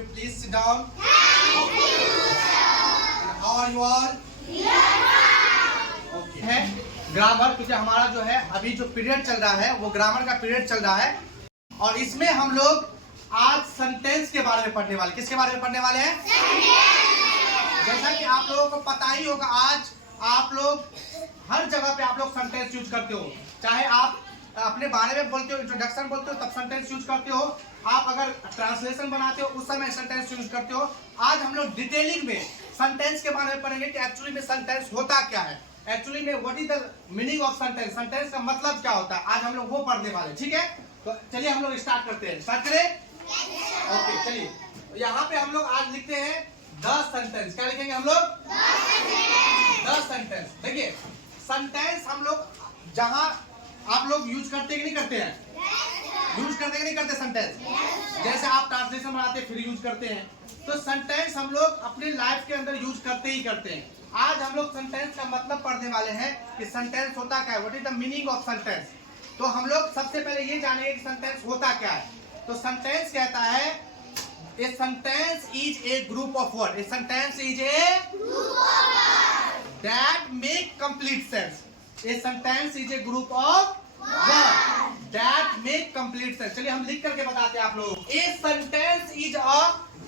you please sit down? And how are you all? Okay. है grammar, क्योंकि हमारा जो है अभी जो पीरियड चल रहा है वो ग्रामर का पीरियड चल रहा है और इसमें हम लोग आज सेंटेंस के बारे में पढ़ने वाले। किसके बारे में पढ़ने वाले हैं? जैसा कि आप लोगों को पता ही होगा, आज आप लोग हर जगह पे आप लोग सेंटेंस यूज करते हो। चाहे आप अपने बारे में बोलते हो, इंट्रोडक्शन बोलते हो तब सेंटेंस यूज करते हो, आप अगर ट्रांसलेशन बनाते हो उस समय सेंटेंस यूज करते हो। आज हम लोग डिटेलिंग में सेंटेंस के बारे में पढ़ेंगे कि एक्चुअली में सेंटेंस होता क्या है, एक्चुअली में what is the meaning of sentence, sentence का मतलब क्या होता है। आज हम लोग वो पढ़ने वाले, ठीक है? तो चलिए हम लोग स्टार्ट करते हैं। स्टार्ट करें? ओके, चलिए यहाँ पे हम लोग आज लिखते हैं 10 सेंटेंस। क्या लिखेंगे हम लोग? 10 सेंटेंस। देखिए सेंटेंस हम लोग जहाँ आप लोग यूज करते कि नहीं करते हैं? यूज करते कि नहीं करते सेंटेंस? जैसे आप ट्रांसलेशन बनाते फिर यूज करते हैं, तो सेंटेंस हम लोग अपने लाइफ के अंदर यूज करते ही करते हैं। आज हम लोग सेंटेंस का मतलब पढ़ने वाले हैं कि सेंटेंस होता क्या है, what is the meaning of sentence. तो हम लोग सबसे पहले ये जानेंगे कि सेंटेंस होता क्या है। तो सेंटेंस कहता है a sentence is a group of word, a sentence is a that make complete sense, a sentence is a group of word that make complete sense. चलिए हम लिख करके बताते हैं आप लोग। A sentence is a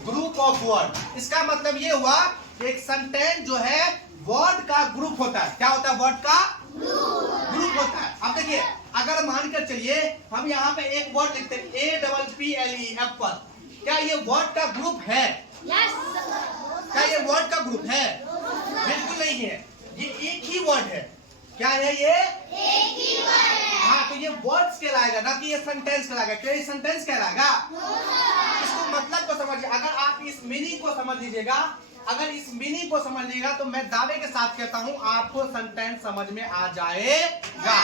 group of word, इसका मतलब ये हुआ एक सेंटेंस जो है वर्ड का ग्रुप होता है। क्या होता है? वर्ड का ग्रुप होता है। अब देखिए अगर मानकर चलिए हम यहाँ पे एक वर्ड लिखते हैं APPLE एप्पल, क्या ये वर्ड का ग्रुप है? Yes. क्या ये वर्ड का ग्रुप है? बिल्कुल नहीं है, ये एक ही वर्ड है। क्या है ये? एक ही वर्ड है। हाँ, तो ये वर्ड्स कहलाएगा, ना कि ये सेंटेंस कहलाएगा। क्या ये सेंटेंस कहलाएगा? इसको मतलब को समझिए। अगर आप इस मीनिंग को समझ लीजिएगा, अगर इस मीनिंग को समझ लीजिएगा तो मैं दावे के साथ कहता हूं आपको सेंटेंस समझ में आ जाएगा।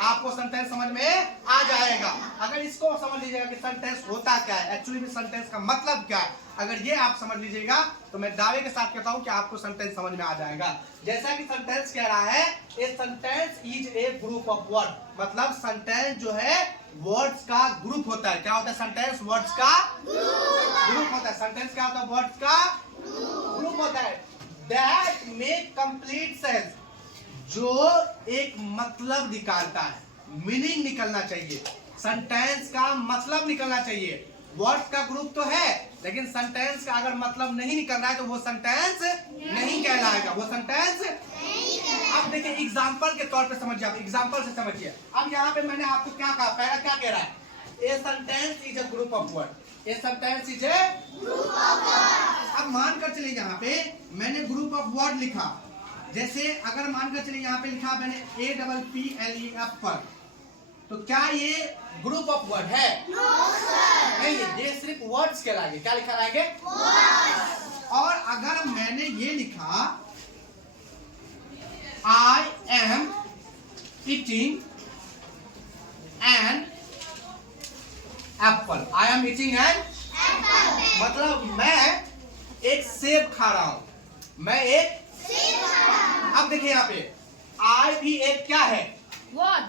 आपको सेंटेंस समझ में आ जाएगा अगर इसको समझ लीजिएगा कि सेंटेंस होता क्या है, एक्चुअली में सेंटेंस का मतलब क्या है। अगर ये आप समझ लीजिएगा तो मैं दावे के साथ कहता हूं कि आपको सेंटेंस समझ में आ जाएगा। जैसा कि सेंटेंस कह रहा है a sentence is a group of word, मतलब सेंटेंस जो है वर्ड्स का ग्रुप होता है। क्या होता है? सेंटेंस वर्ड्स का ग्रुप होता है। सेंटेंस क्या होता है? वर्ड्स का ग्रुप होता है। दैट मेक कंप्लीट सेंस, जो एक मतलब निकालता है, मीनिंग निकलना चाहिए, सेंटेंस का मतलब निकलना चाहिए। वर्ड्स का ग्रुप तो है लेकिन सेंटेंस का अगर मतलब नहीं निकल रहा है तो वो सेंटेंस नहीं कहलाएगा, वो सेंटेंस। अब देखिए एग्जांपल के तौर पे समझिए, आप एग्जांपल से समझिए। अब यहाँ पे मैंने आपको क्या कहा, पहला क्या कह रहा है? A sentence is a group of word, a sentence is a group of word. अब मानकर चलिए यहाँ पे मैंने ग्रुप ऑफ वर्ड लिखा, जैसे अगर मानकर चलिए यहाँ पे लिखा मैंने APPLE एप्पल, तो क्या ये ग्रुप ऑफ वर्ड है? नहीं, ये सिर्फ वर्ड्स कहलाएंगे। क्या लिखा रहेंगे? और अगर मैंने ये लिखा I am eating an apple, I am eating an apple, मतलब मैं एक सेब खा रहा हूं, मैं एक सेब खा रहा हूं। अब देखिए यहाँ पे आई भी एक क्या है? Word.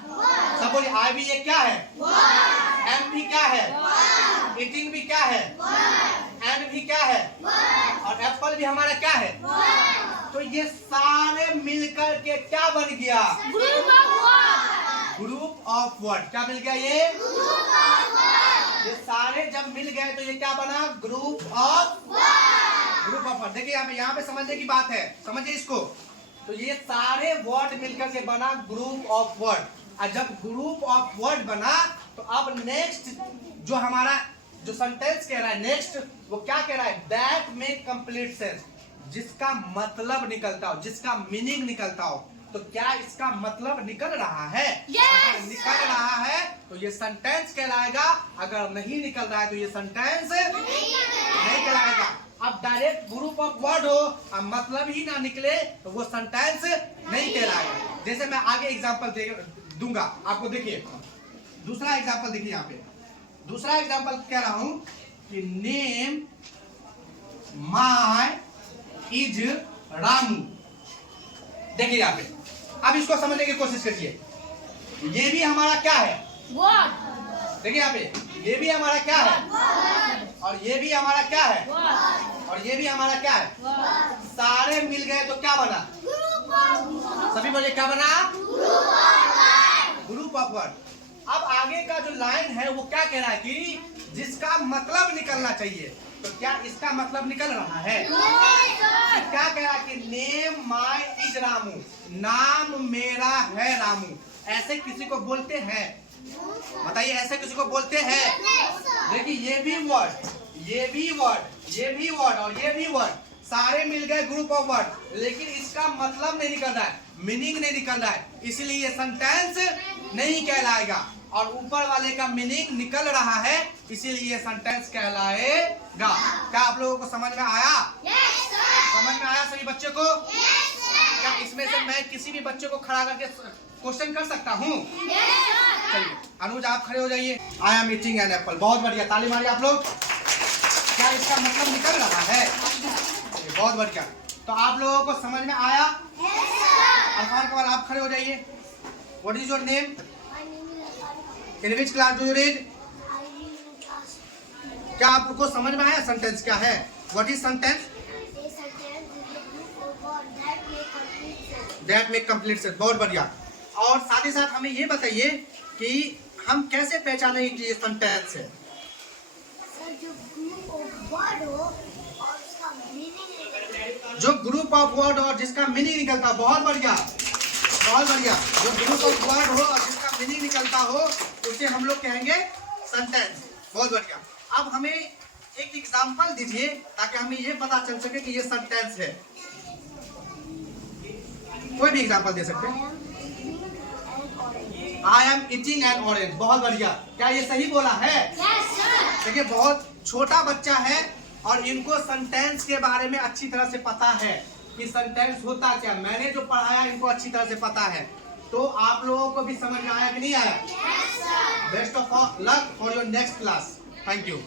सब बोलिए, आई भी एक क्या है? Word. एम भी क्या है? Word. ईटिंग भी क्या है? Word. एन भी क्या है? Word. और एप्पल भी हमारा क्या है? Word. तो ये सारे मिलकर के क्या बन गया? Group of word. Group of word. क्या मिल गया ये? Group of word. ये सारे जब मिल गए तो ये क्या बना? Group of Word. Group of word. देखिए यहाँ पे समझने की बात है, समझिए इसको। तो ये सारे वर्ड मिलकर के बना ग्रुप ऑफ वर्ड, और जब ग्रुप ऑफ वर्ड बना तो अब नेक्स्ट जो हमारा जो सेंटेंस कह रहा है नेक्स्ट, वो क्या कह रहा है? दैट मेक कंप्लीट सेंस, जिसका मतलब निकलता हो, जिसका मीनिंग निकलता हो। तो क्या इसका मतलब निकल रहा है? Yes! अगर निकल रहा है तो ये सेंटेंस कहलाएगा, अगर नहीं निकल रहा है तो ये सेंटेंस नहीं कहलाएगा। अब डायरेक्ट ग्रुप ऑफ वर्ड हो अब मतलब ही ना निकले तो वो सेंटेंस नहीं कहलाएगा। जैसे मैं आगे एग्जांपल दूंगा आपको। देखिए दूसरा एग्जांपल, देखिए यहाँ पे दूसरा एग्जांपल कह रहा हूं कि नेम माय इज रामू। देखिए यहाँ पे अब इसको समझने की कोशिश करिए। ये भी हमारा क्या है? Word. देखिए यहाँ पे, ये भी हमारा क्या है और ये भी हमारा क्या है और ये भी हमारा क्या है, सारे मिल गए तो क्या बना, सभी बोलिए क्या बना, ग्रुप ऑफ वर्ड। अब आगे का जो लाइन है वो क्या कह रहा है कि जिसका मतलब निकलना चाहिए, तो क्या इसका मतलब निकल रहा है, क्या कह रहा है कि नेम माय इज रामू, नाम मेरा है रामू। ऐसे किसी को बोलते हैं, बताइए ऐसे किसी को बोलते हैं। देखिए ये भी वर्ड, ये भी वर्ड, ये भी वर्ड और ये भी वर्ड, सारे मिल गए ग्रुप ऑफ वर्ड, लेकिन इसका मतलब नहीं निकल रहा है, मीनिंग नहीं निकल रहा है, इसलिए ये सेंटेंस नहीं कहलाएगा। और ऊपर वाले का मीनिंग निकल रहा है, इसीलिए ये सेंटेंस कहलाएगा। क्या आप लोगों को समझ में आया? समझ में आया सभी बच्चों को? क्या इसमें से मैं किसी भी बच्चे को खड़ा करके क्वेश्चन कर सकता हूँ? चलिए अनुज आप खड़े हो जाइए। I am eating an apple. बहुत बढ़िया, ताली मारिए आप लोग। क्या इसका मतलब निकल रहा है? बहुत बढ़िया। तो आप लोगों को समझ में आया? अरफान कमाल आप खड़े हो जाइए। What is your name? In which class do you read? क्या आपको समझ में आया सेंटेंस क्या है? What is sentence? That make complete sense. बहुत बढ़िया। और साथ ही साथ हमें ये बताइए कि हम कैसे पहचानेंगे कि ये सेंटेंस है? जो ग्रुप ऑफ वर्ड और जिसका मीनिंग निकलता, बहुत बढ़िया बहुत बढ़िया, जो ग्रुप ऑफ वर्ड हो और जिसका मीनिंग निकलता हो उसे हम लोग कहेंगे सेंटेंस। बहुत बढ़िया। अब हमें एक एग्जांपल दीजिए ताकि हमें ये पता चल सके कि ये सेंटेंस है। कोई भी एग्जांपल दे सकते हैं। I am eating N orange. बहुत बढ़िया। क्या ये सही बोला है? देखिए बहुत छोटा बच्चा है और इनको सेंटेंस के बारे में अच्छी तरह से पता है कि सेंटेंस होता क्या। मैंने जो पढ़ाया इनको अच्छी तरह से पता है। तो आप लोगों को भी समझ में आया कि नहीं आया? Best of luck for your next class. Thank you.